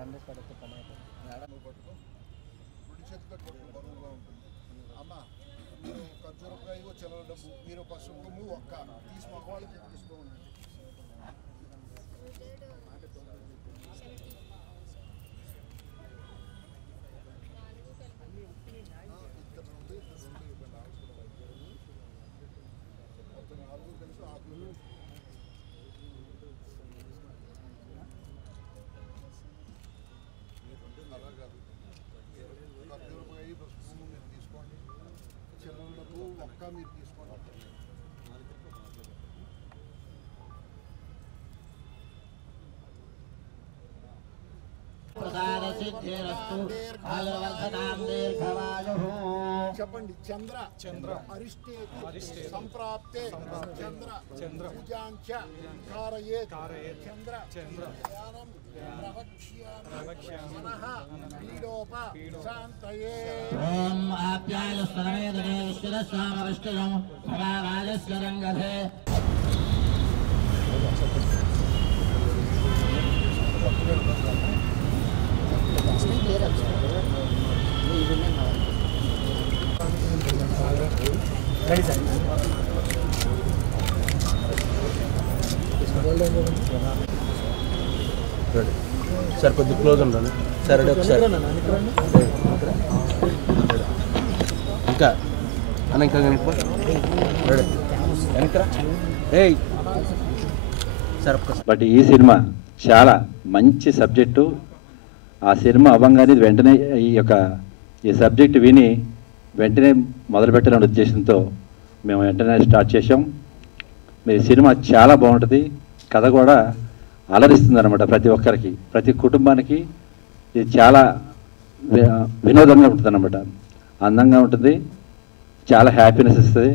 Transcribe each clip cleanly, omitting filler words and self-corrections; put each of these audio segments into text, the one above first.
అమ్మ మీరు ఖర్జూరకాయ చిల్లర డబ్బు మీరు పసుపు కొమ్ము ఒక్క తీసి మగవాళ్ళు చేపిస్తూ ఉండండి. ఒక్క మీరు తీసుకోండి. చెప్పండి. చంద్ర చంద్ర అరిష్టే సంప్రాప్తే చంద్ర చంద్ర పూజాంచ కారయే చంద్ర చంద్ర ఓం ఆప్యాయ స్వరమేదనే విశ్వరస్వామవిష్టయం భవావాజస్వరంగధే సార్ కొద్దిగా క్లోజ్ ఉండండి సార్. ఒకసారి ఇంకా అన్న ఇంకా సార్. బట్ ఈ సినిమా చాలా మంచి సబ్జెక్టు. ఆ సినిమా అవ్వంగానే వెంటనే ఈ సబ్జెక్ట్ విని వెంటనే మొదలుపెట్టాలనే ఉద్దేశంతో మేము వెంటనే స్టార్ట్ చేసాం. మీ సినిమా చాలా బాగుంటుంది, కథ కూడా అలరిస్తుంది అనమాట. ప్రతి ఒక్కరికి, ప్రతి కుటుంబానికి ఇది చాలా వినోదంగా ఉంటుంది అన్నమాట. అందంగా ఉంటుంది, చాలా హ్యాపీనెస్ ఇస్తుంది.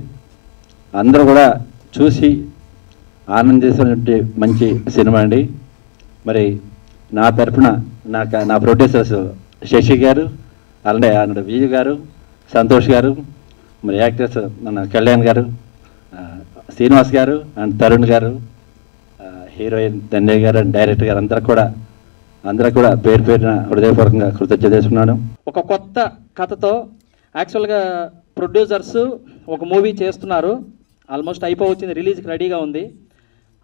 అందరూ కూడా చూసి ఆనందించేటువంటి మంచి సినిమా అండి. మరి నా తరఫున నా ప్రొడ్యూసర్స్ శశి గారు, అలానే అన్నడు విజయ్ గారు, సంతోష్ గారు, మరి యాక్టర్స్ మన కళ్యాణ్ గారు, శ్రీనివాస్ గారు అండ్ తరుణ్ గారు, హీరోయిన్ ధన్య గారు అండ్ డైరెక్టర్ గారు అందరూ కూడా పేరు పేరున హృదయపూర్వకంగా కృతజ్ఞత చేసుకున్నాను. ఒక కొత్త కథతో యాక్చువల్గా ప్రొడ్యూసర్స్ ఒక మూవీ చేస్తున్నారు, ఆల్మోస్ట్ అయిపోవచ్చింది, రిలీజ్కి రెడీగా ఉంది.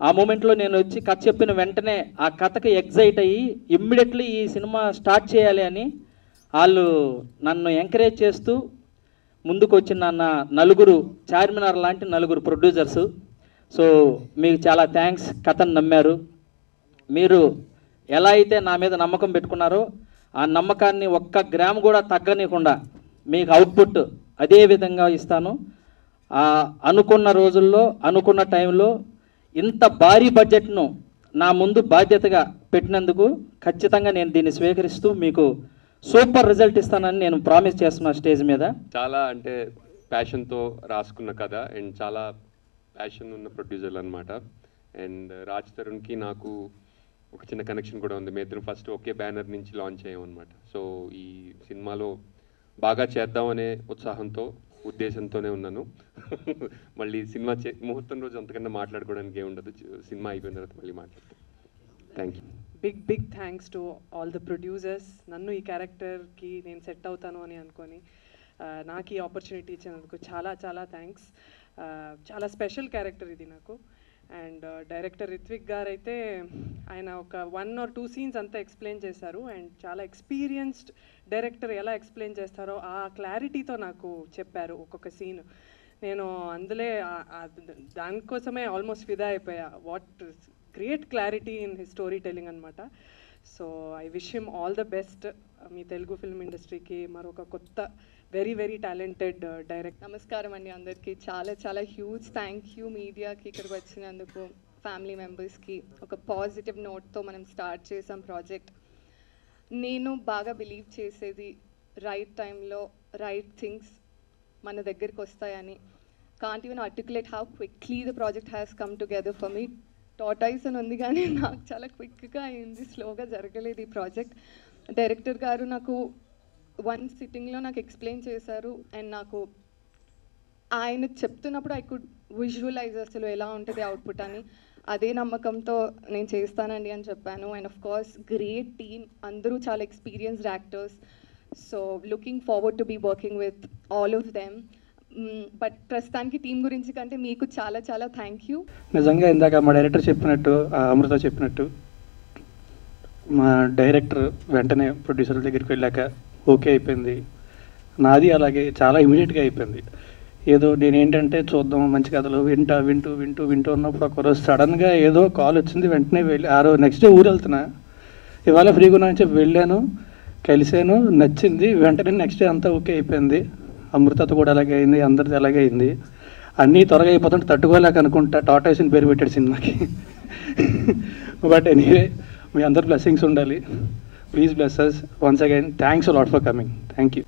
ఆ మూమెంట్లో నేను వచ్చి కథ చెప్పిన వెంటనే ఆ కథకి ఎగ్జైట్ అయ్యి ఇమ్మీడియట్లీ ఈ సినిమా స్టార్ట్ చేయాలి అని వాళ్ళు నన్ను ఎంకరేజ్ చేస్తూ ముందుకు వచ్చిన నలుగురు చార్మినార్ లాంటి నలుగురు ప్రొడ్యూసర్సు. సో మీకు చాలా థ్యాంక్స్. కథను నమ్మారు. మీరు ఎలా అయితే నా మీద నమ్మకం పెట్టుకున్నారో ఆ నమ్మకాన్ని ఒక్క గ్రామ్ కూడా తగ్గనీయకుండా మీకు అవుట్పుట్ అదే విధంగా ఇస్తాను. అనుకున్న రోజుల్లో అనుకున్న టైంలో ఇంత భారీ బడ్జెట్ను నా ముందు బాధ్యతగా పెట్టినందుకు ఖచ్చితంగా నేను దీన్ని స్వీకరిస్తూ మీకు సూపర్ రిజల్ట్ ఇస్తానని నేను ప్రామిస్ చేస్తున్నా స్టేజ్ మీద. చాలా అంటే ప్యాషన్తో రాసుకున్న కథ అండ్ చాలా ప్యాషన్ ఉన్న ప్రొడ్యూసర్లు అనమాట. అండ్ రాజ్ తరుణ్కి నాకు ఒక చిన్న కనెక్షన్ కూడా ఉంది. మీ ఇద్దరు ఫస్ట్ ఒకే బ్యానర్ నుంచి లాంచ్ అయ్యాం అనమాట. సో ఈ సినిమాలో బాగా చేద్దామనే ఉద్దేశంతోనే ఉన్నాను. మళ్ళీ సినిమా ముహూర్తం రోజు అంతకన్నా మాట్లాడుకోవడానికి ఏముండదు, సినిమా అయిపోయిన తర్వాత మళ్ళీ మాట్లాడతాం. Thank you. Big thanks to all the producers. నన్ను ఈ క్యారెక్టర్కి నేను సెట్ అవుతాను అని అనుకొని నాకు ఈ ఆపర్చునిటీ ఇచ్చినందుకు చాలా చాలా థ్యాంక్స్. చాలా స్పెషల్ క్యారెక్టర్ ఇది నాకు. అండ్ డైరెక్టర్ రిత్విక్ గారు అయితే ఆయన ఒక 1 or 2 సీన్స్ అంతా ఎక్స్ప్లెయిన్ చేశారు. అండ్ చాలా ఎక్స్పీరియన్స్డ్ డైరెక్టర్ ఎలా ఎక్స్ప్లెయిన్ చేస్తారో ఆ క్లారిటీతో నాకు చెప్పారు ఒక్కొక్క సీన్. నేను అందులో దానికోసమే ఆల్మోస్ట్ ఫిదా అయిపోయా. What great clarity in his story telling అనమాట. So I wish him all the best. మీ తెలుగు ఫిల్మ్ ఇండస్ట్రీకి మరొక కొత్త వెరీ వెరీ టాలెంటెడ్ డైరెక్టర్. నమస్కారం అండి అందరికీ. చాలా చాలా హ్యూజ్ థ్యాంక్ యూ మీడియాకి ఇక్కడికి వచ్చినందుకు, ఫ్యామిలీ మెంబర్స్కి. ఒక పాజిటివ్ నోట్తో మనం స్టార్ట్ చేసాం ప్రాజెక్ట్. నేను బాగా బిలీవ్ చేసేది రైట్ టైంలో రైట్ థింగ్స్ మన దగ్గరికి వస్తాయని. Can't even articulate how quickly the project has come together for me. Tortoise అని ఉంది కానీ నాకు చాలా క్విక్గా అయింది, స్లోగా జరగలేదు ఈ ప్రాజెక్ట్. డైరెక్టర్ గారు నాకు 1 సిట్టింగ్లో నాకు ఎక్స్ప్లెయిన్ చేశారు. అండ్ నాకు ఆయన చెప్తున్నప్పుడు ఐ కుడ్ విజువలైజ్ అసలు ఎలా ఉంటుంది అవుట్పుట్ అని. అదే నమ్మకంతో నేను చేస్తానండి అని చెప్పాను. And of course great team, అందరూ చాలా experienced actors. So looking forward to be working with all of them. But ప్రస్తుతానికి టీం గురించి కంటే మీకు చాలా చాలా థ్యాంక్ యూ. నిజంగా ఇందాక మా డైరెక్టర్ చెప్పినట్టు, అమృత చెప్పినట్టు, మా డైరెక్టర్ వెంటనే ప్రొడ్యూసర్ దగ్గరికి వెళ్ళాక ఓకే అయిపోయింది. నాది అలాగే చాలా ఇమీడియట్గా అయిపోయింది. ఏదో నేను ఏంటంటే చూద్దాం మంచి కథలు వింటూ ఉన్నప్పుడు ఒకరోజు సడన్గా ఏదో కాల్ వచ్చింది. వెంటనే వెళ్ళి నెక్స్ట్ డే ఊరు వెళ్తున్నా, ఇవాళ ఫ్రీగా ఉన్నా అని చెప్పి వెళ్ళాను, కలిసాను, నచ్చింది. వెంటనే నెక్స్ట్ డే అంతా ఓకే అయిపోయింది. అమృతతో కూడా అలాగే అయింది, అందరిది అలాగే అయింది. అన్నీ త్వరగా అయిపోతుంటే తట్టుకోలేక అనుకుంటా టాటాయిస్ అని పేరు పెట్టాడు సినిమాకి. బట్ ఎనీవే మీ అందరు బ్లెస్సింగ్స్ ఉండాలి. Please bless us once again. Thanks a lot for coming. Thank you.